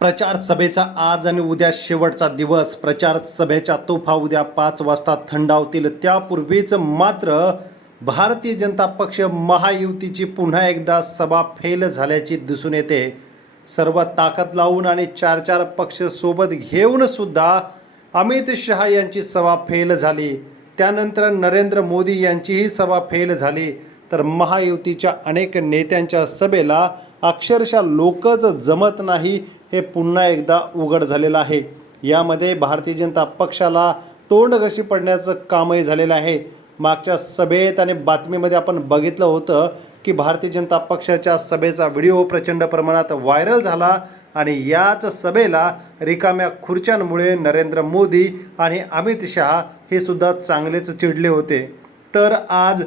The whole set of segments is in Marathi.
प्रचार सभेचा आज आणि उद्या शेवटचा दिवस. प्रचार सभेच्या तोफा उद्या पाच वाजता थंडावतील. त्यापूर्वीच मात्र भारतीय जनता पक्ष महायुतीची पुन्हा एकदा सभा फेल झाल्याची दिसून येते. सर्व ताकद लावून आणि चार चार पक्ष सोबत घेऊन सुद्धा अमित शहा यांची सभा फेल झाली. त्यानंतर नरेंद्र मोदी यांचीही सभा फेल झाली. तर महायुतीच्या अनेक नेत्यांच्या सभेला अक्षरशः लोकच जमत नाही हे पुन्हा एकदा उघड झालेलं आहे. यामध्ये भारतीय जनता पक्षाला तोंड कशी पडण्याचं कामही झालेलं आहे. मागच्या सभेत आणि बातमीमध्ये आपण बघितलं होतं की भारतीय जनता पक्षाच्या सभेचा व्हिडिओ प्रचंड प्रमाणात व्हायरल झाला आणि याच सभेला रिकाम्या खुर्च्यांमुळे नरेंद्र मोदी आणि अमित शहा हे सुद्धा चांगलेच चिडले होते. तर आज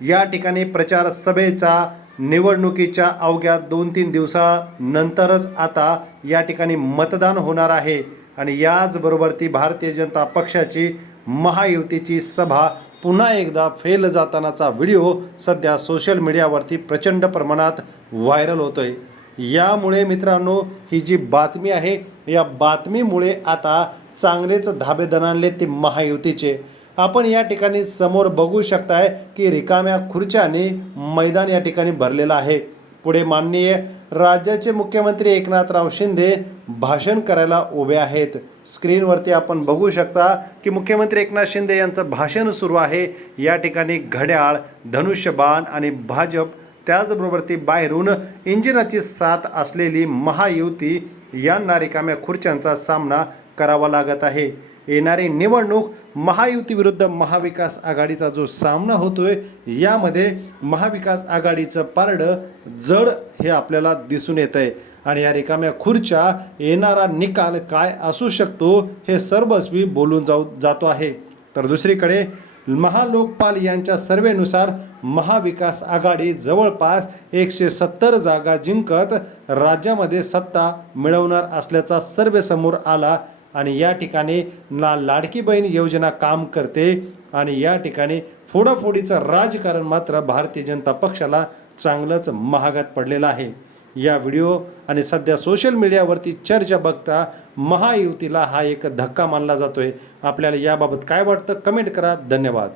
या ठिकाणी प्रचार सभेचा निवडणुकीच्या अवघ्या दोन तीन दिवसानंतरच आता या ठिकाणी मतदान होणार आहे. आणि याचबरोबर ती भारतीय जनता पक्षाची महायुतीची सभा पुन्हा एकदा फेल जातानाचा व्हिडिओ सध्या सोशल मीडियावरती प्रचंड प्रमाणात व्हायरल होतो आहे यामुळे मित्रांनो ही जी बातमी आहे या बातमीमुळे आता चांगलेच धाबे दणाणले ते महायुतीचे. आपण या ठिकाणी समोर बघू शकताय की रिकाम्या खुर्च्याने मैदान या ठिकाणी भरलेलं आहे. पुढे माननीय राज्याचे मुख्यमंत्री एकनाथराव शिंदे भाषण करायला उभे आहेत. स्क्रीनवरती आपण बघू शकता की मुख्यमंत्री एकनाथ शिंदे यांचं भाषण सुरू आहे. या ठिकाणी घड्याळ धनुष्यबाण आणि भाजप त्याचबरोबर ती बाहेरून इंजिनाची साथ असलेली महायुती यांना रिकाम्या खुर्च्यांचा सामना करावा लागत आहे. येणारी निवडणूक महायुतीविरुद्ध महाविकास आघाडीचा जो सामना होतोय यामध्ये महाविकास आघाडीचं पारडं जड हे आपल्याला दिसून येत आहे आणि या रिकाम्या खुर्च्या येणारा निकाल काय असू शकतो हे सर्वस्वी बोलून जाऊ जातो आहे. तर दुसरीकडे महालोकपाल यांच्या सर्वेनुसार महाविकास आघाडी जवळपास एकशे सत्तर जागा जिंकत राज्यामध्ये सत्ता मिळवणार असल्याचा सर्वे समोर आला आणि या ठिकाणी ना लाडकी बहीण योजना काम करते आणि या ठिकाणी फोडाफोडीचं राजकारण मात्र भारतीय जनता पक्षाला चांगलंच महागात पडलेलं आहे. या व्हिडिओ आणि सध्या सोशल मीडियावरती चर्चा बघता महायुतीला हा एक धक्का मानला जातोय. आपल्याला याबाबत काय वाटतं? कमेंट करा. धन्यवाद.